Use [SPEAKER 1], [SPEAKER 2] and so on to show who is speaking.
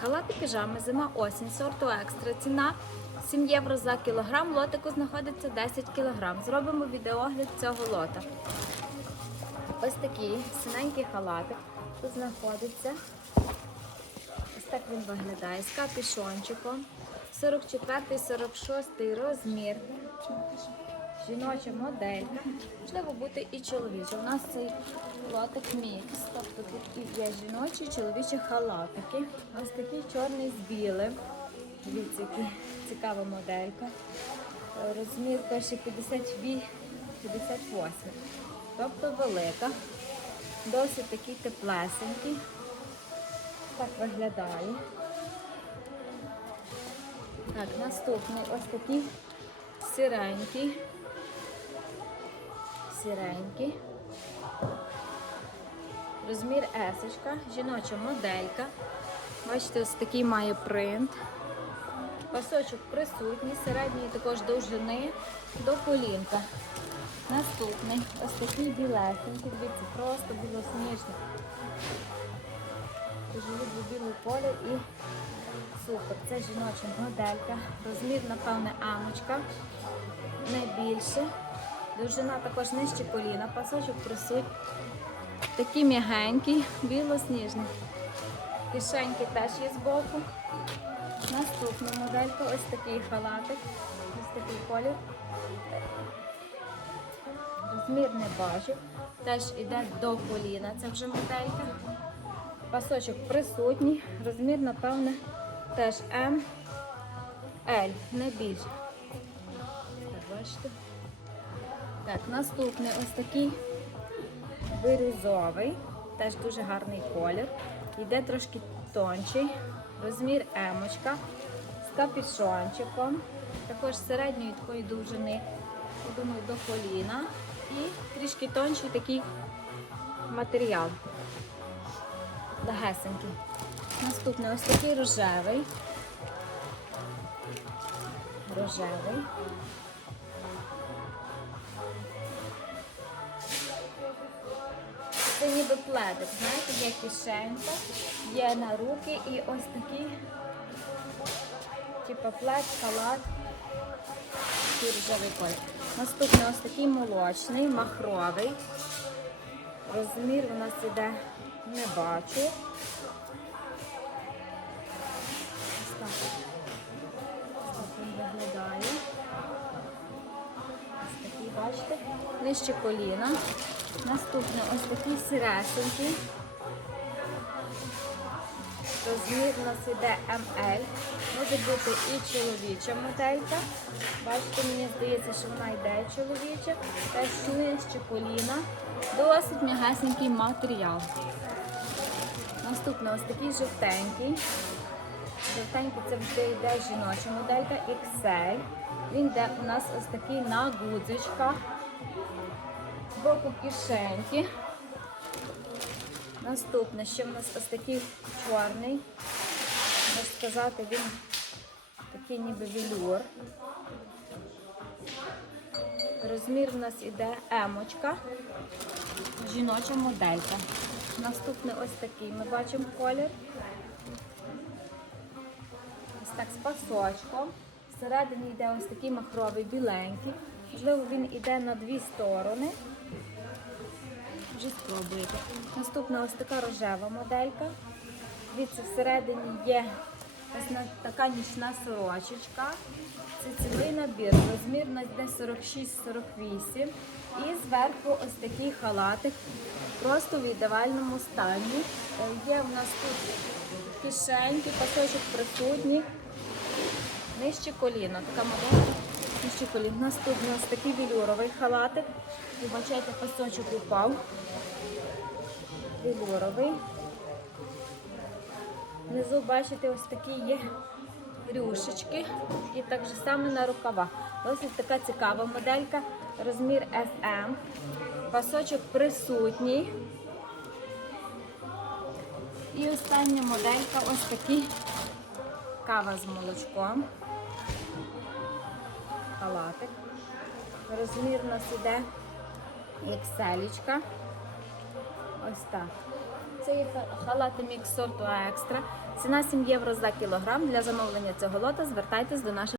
[SPEAKER 1] Халати піжами, зима осінь, сорту екстра. Ціна 7 євро за кілограм. Лотику знаходиться 10 кілограм. Зробимо відеогляд цього лота. Ось такий синенький халатик. Тут знаходиться. Ось так він виглядає. З капюшончиком. 44-46 розмір. Жіноча моделька. Можливо бути і чоловіча. У нас цей лотик мікс. Тобто тут і є жіночі, і чоловічі халатики. Ось такий чорний з білим. Дивіться, яка цікава моделька. Розмір перший 52, 58. Тобто велика. Досить такий теплесенький. Так виглядає. Так, наступний ось такий сиренький. Сіренький. Розмір есочка, жіноча моделька. Бачите, ось такий має принт. Пасочок присутній, середньої також довжини до колінка. Наступний ось такий білесенький, дивіться, просто білосніжний. Дуже люблю білий колір і супер. Це жіноча моделька. Розмір, напевне, амочка. Не більше. Довжина також нижче коліна. Пасочок присутній. Такий м'ягенький, білосніжний. Кишеньки теж є збоку. Наступна моделька, ось такий халатик, ось такий колір. Розмір не бачу. Теж іде до коліна. Це вже моделька. Пасочок присутній. Розмір, напевне, теж М, L, не більше. Бачите. Так, наступний ось такий бирюзовий, теж дуже гарний колір. Йде трошки тонший, розмір емочка з капюшончиком, також середньої такої довжини, я думаю, до коліна. І трішки тонший такий матеріал. Легесенький. Наступний ось такий рожевий. Рожевий. Ніби пледик, знаєте, є кишенька, є на руки і ось такий, типу плед, халат, такий рожевий колір. Наступний ось такий молочний, махровий. Розмір у нас іде не бачу. Ось так він виглядає. Ось такий, бачите, нижче коліна. Наступний ось такий сиресенький. Розмір у нас іде МЛ. Може бути і чоловіча моделька. Бачите, мені здається, що вона йде чоловіча. Теж нижче коліна. Досить м'ягесенький матеріал. Наступний ось такий жовтенький. Жовтенький це вже йде жіноча моделька XL. Він йде у нас ось такий на гудзичках. Збоку кишеньки. Наступне, ще в нас ось такий чорний. Можна сказати, він такий ніби велюр. Розмір в нас іде емочка, жіноча моделька. Наступний ось такий ми бачимо колір. Ось так з пасочком. Всередині йде ось такий махровий біленький. Можливо, він йде на дві сторони. Вже спробуєте. Наступна ось така рожева моделька. Дивіться, всередині є ось така нічна сорочечка. Це цілий набір. Розмір на 46-48. І зверху ось такий халатик. Просто в ідеальному стані. Е, Є в нас тут кишеньки, пасочок присутній. Нижче коліна. Така модель. Коліна. Наступний ось такий велюровий халатик. Вибачайте, пасочок упав. Велюровий. Внизу бачите, ось такі є рюшечки. І так же саме на рукавах. Ось така цікава моделька. Розмір SM. Пасочок присутній. І остання моделька ось такий кава з молочком. Халатик. Розмір у нас іде як селічка. Ось так. Це є ха- халати мікс сорту екстра. Ціна 7 євро за кілограм. Для замовлення цього лота звертайтесь до наших